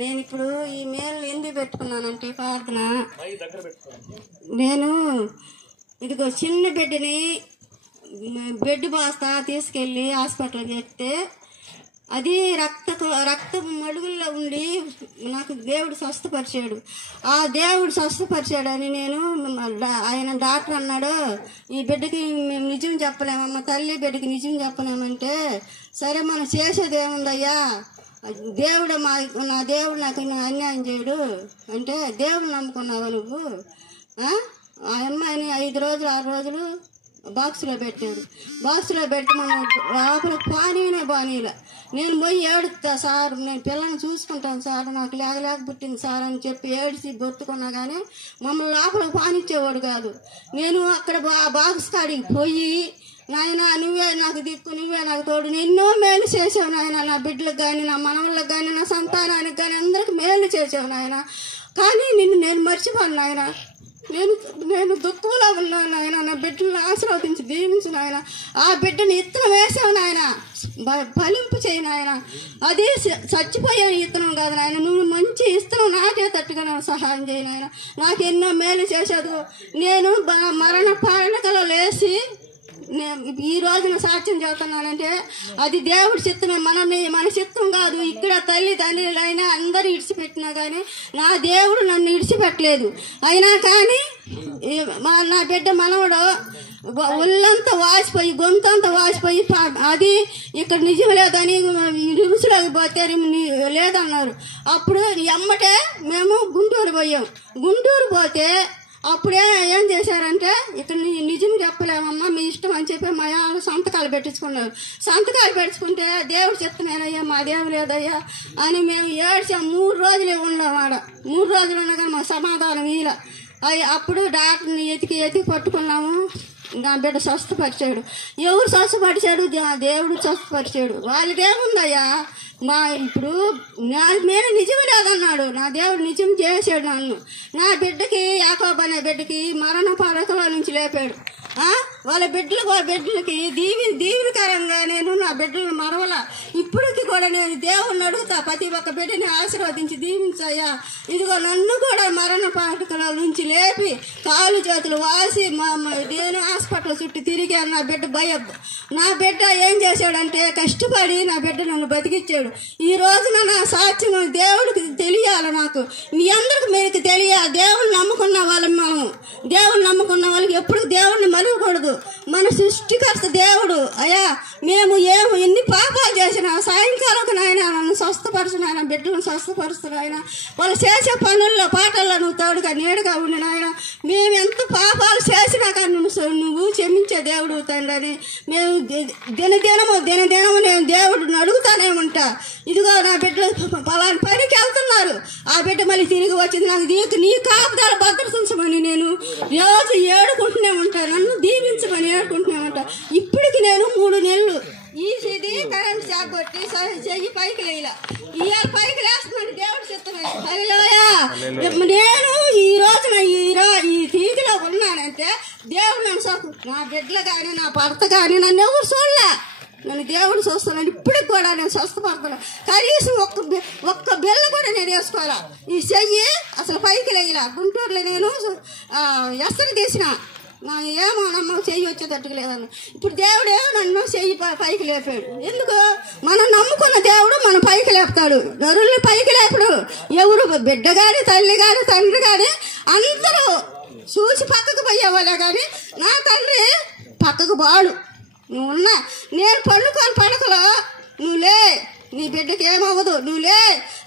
నేను ఇప్పుడు ఈ మేలు ఎందుకు పెట్టుకున్నానంటే ప్రార్థన, నేను ఇదిగో చిన్న బిడ్డని బెడ్ బాస్తా తీసుకెళ్ళి హాస్పిటల్కి చెప్తే అది రక్త మడుగుల్లో ఉండి నాకు దేవుడు స్వస్థపరిచాడు. ఆ దేవుడు స్వస్థపరిచాడని నేను ఆయన డాక్టర్ అన్నాడు, ఈ బిడ్డకి మేము నిజం చెప్పలేమమ్మా, తల్లి బిడ్డకి నిజం చెప్పలేమంటే, సరే మనం చేసేది ఏముందయ్యా, దేవుడు నా దేవుడు నాకు అన్యాయం చేయడు అంటే, దేవుడు నమ్ముకున్నావా నువ్వు? ఆ అమ్మాయిని 5 రోజులు 6 రోజులు బాక్స్లో పెట్టాడు. బాక్స్లో పెట్టి మనం లోపల బానీలా నేను పోయి ఏడుస్తా, సార్ నేను పిల్లల్ని చూసుకుంటాను సార్, నాకు లేక పుట్టింది సార్ అని చెప్పి ఏడిసి బొత్తుకున్నా కానీ మమ్మల్ని లోపలికి పానిచ్చేవాడు కాదు. నేను అక్కడ బాక్స్ కాడికి పోయి, నాయన నువ్వే నాకు దిక్కు, నువ్వే నాకు తోడు, ఎన్నో మేలు చేసావు నాయన, నా బిడ్డలకు కానీ నా మనవళ్ళకి కానీ నా సంతానానికి కానీ అందరికి మేలు చేసావు నాయన, కానీ నేను మర్చిపోను నాయన, నేను దుఃఖంలో ఉన్నాను ఆయన, నా బిడ్డలను ఆశీర్వదించి దీవించు నాయన, ఆ బిడ్డని ఇత్తనం వేసావు నాయన, ఫలింపు చేయి నాయన, అది చచ్చిపోయే ఇత్తనం కాదు నాయన, నువ్వు మంచి ఇత్తనం నాటేటట్టుగా నాకు సహాయం చేయి నాయన, నాకు ఎన్నో మేలు చేసేది. నేను మరణ పాలకలో లేచి ఈ రోజున సాక్ష్యం చెబుతున్నానంటే అది దేవుడి చిత్తమే, మన చిత్తం కాదు. ఇక్కడ తల్లిదండ్రులు అయినా అందరూ ఇడిచిపెట్టినా కానీ నా దేవుడు నన్ను ఇడిచిపెట్టలేదు. అయినా కానీ నా బిడ్డ మనవడు ఒళ్ళంతా వాసిపోయి, గొంతంతా వాసిపోయి, అది ఇక్కడ నిజం లేదని రిమ్స్లోకి పోతే లేదన్నారు. అప్పుడు ఎమ్మటే మేము గుంటూరు పోయాం. గుంటూరు పోతే అప్పుడే ఏం చేశారంటే, ఇక్కడ నిజం చెప్పలేమమ్మా, మీ ఇష్టం అని చెప్పి మా సంతకాలు పెట్టించుకున్నారు. సంతకాలు పెట్టించుకుంటే దేవుడు చెప్తున్నానయ్యా, మా దేవుడు లేదయ్యా అని మేము ఏడ్చాం. 3 రోజులే ఉన్నాం ఆడ. 3 రోజులు ఉన్నా కానీ మా సమాధానం ఇలా. అప్పుడు డాక్టర్ని ఎతికి పట్టుకున్నాము. నా బిడ్డ స్వస్థపరిచాడు. ఎవరు స్వస్థపరిచాడు? దేవుడు స్వస్థపరిచాడు. వాళ్ళకేముందయ్యా, ఇప్పుడు నేను నిజం లేదన్నాడు, నా దేవుడు నిజం చేశాడు నన్ను. నా బిడ్డకి, యాకోబు అనే బిడ్డకి మరణ పడకలో నుంచి లేపాడు. వాళ్ళ బిడ్డలకి దీవెనకరంగా నేను నా బిడ్డలను మరవల. ఇప్పటికి కూడా నేను దేవుణ్ణి అడుగుతా, ప్రతి ఒక్క బిడ్డని ఆశీర్వదించి దీవించయ్యా. ఇదిగో నన్ను కూడా మరణ పాటకల నుంచి లేపి కాళ్ళు చేతులు వాసి నేను హాస్పిటల్ చుట్టూ తిరిగాను. నా బిడ్డ ఏం చేశాడంటే కష్టపడి నా బిడ్డ నన్ను బతికిచ్చాడు. ఈ రోజున నా సాక్ష్యం దేవుడికి తెలియాలి, నాకు మీ అందరికి మీకు తెలియాలి. దేవుడిని నమ్ముకున్న వాళ్ళం మనము. దేవుడిని నమ్ముకున్న వాళ్ళకి ఎప్పుడు దేవుడిని మరవకూడదు. మన సృష్టికర్త దేవుడు. అయ్యా మేము ఎన్ని పాపాలు చేసినా సాయంకాలం నాయన నన్ను స్వస్థపరచు నాయన, బిడ్డలను స్వస్థపరుస్తు నాయన, వాళ్ళు చేసే పనుల్లో పాటల్లో నువ్వు తోడుగా నీడగా ఉండి నాయన, మేము ఎంత పాపాలు చేసినా కానీ నువ్వు క్షమించే దేవుడు తండ్రి. మేము దినదినము నేను దేవుడిని అడుగుతానే ఉంటా. ఇదిగో నా బిడ్డలు పలాని పనికి వెళ్తున్నారు, ఆ బిడ్డ మళ్ళీ తిరిగి వచ్చింది, నాకు నీ కాపుదాలు భద్రతించమని నేను రోజు ఏడుకుంటూనే ఉంటాను, నన్ను దీవించమని ఏడుకుంటూనే ఉంటా. ఇప్పటికి నేను 3 నెలలు ఇది కరెంట్ షాక్ కొట్టి చెయ్యి పైకి లేలా, ఇవాళ పైకి లేస్తున్నాడు దేవుడు చెప్తున్నాడు. నేను ఈ రోజున ఈ తీగిలో ఉన్నానంటే దేవుడు నన్ను నా బిడ్డలు కానీ నా భర్త కానీ నన్ను ఎవరు చూడలే, నన్ను దేవుడు చూస్తున్నాను. ఇప్పటికి కూడా నేను స్వస్థపడుతున్నాను. కనీసం ఒక్క బిల్ల కూడా నేను వేసుకోవాలా. ఈ చెయ్యి అసలు పైకి లేలా. గుంటూరులో నేను ఎసరు తీసిన, ఏమో నమ్మ చెయ్యి వచ్చేటట్టుగా లేదన్న. ఇప్పుడు దేవుడే నన్ను చెయ్యి పైకి లేపాడు. ఎందుకు? మనం నమ్ముకున్న దేవుడు మనం పైకి లేపుతాడు. నరుల్ని పైకి లేపడు. ఎవరు బిడ్డ కానీ తల్లి కానీ తండ్రి కానీ అందరూ చూసి పక్కకు పోయేవాళ్ళే కానీ నా తండ్రి పక్కకు బాడు. నువ్వున్నా నేను పండుకొని పడకలో నువ్వు లే, నీ బిడ్డకి ఏమవ్వదు నువ్వు లే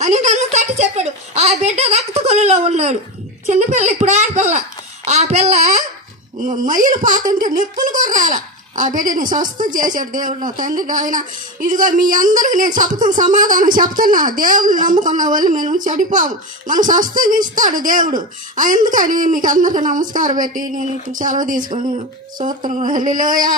అని నన్ను తట్టి చెప్పాడు. ఆ బిడ్డ రక్త కొలులో ఉన్నాడు, చిన్నపిల్ల, ఇప్పుడు ఆడపిల్ల. ఆ పిల్ల మైలు పాతుంటే నొప్పులు కొర్రాల. ఆ బిడ్డని స్వస్థం చేశాడు దేవుడు తండ్రి. ఆయన ఇదిగో మీ అందరికి నేను సమాధానం చెప్తున్నా, దేవుడిని నమ్ముకున్న వాళ్ళు మేము చెడిపోము, మనం స్వస్థం ఇస్తాడు దేవుడు. అందుకని మీకు అందరికీ నమస్కారం పెట్టి నేను ఇప్పుడు సెలవు తీసుకున్నాను. స్తోత్రం. హల్లెలూయా.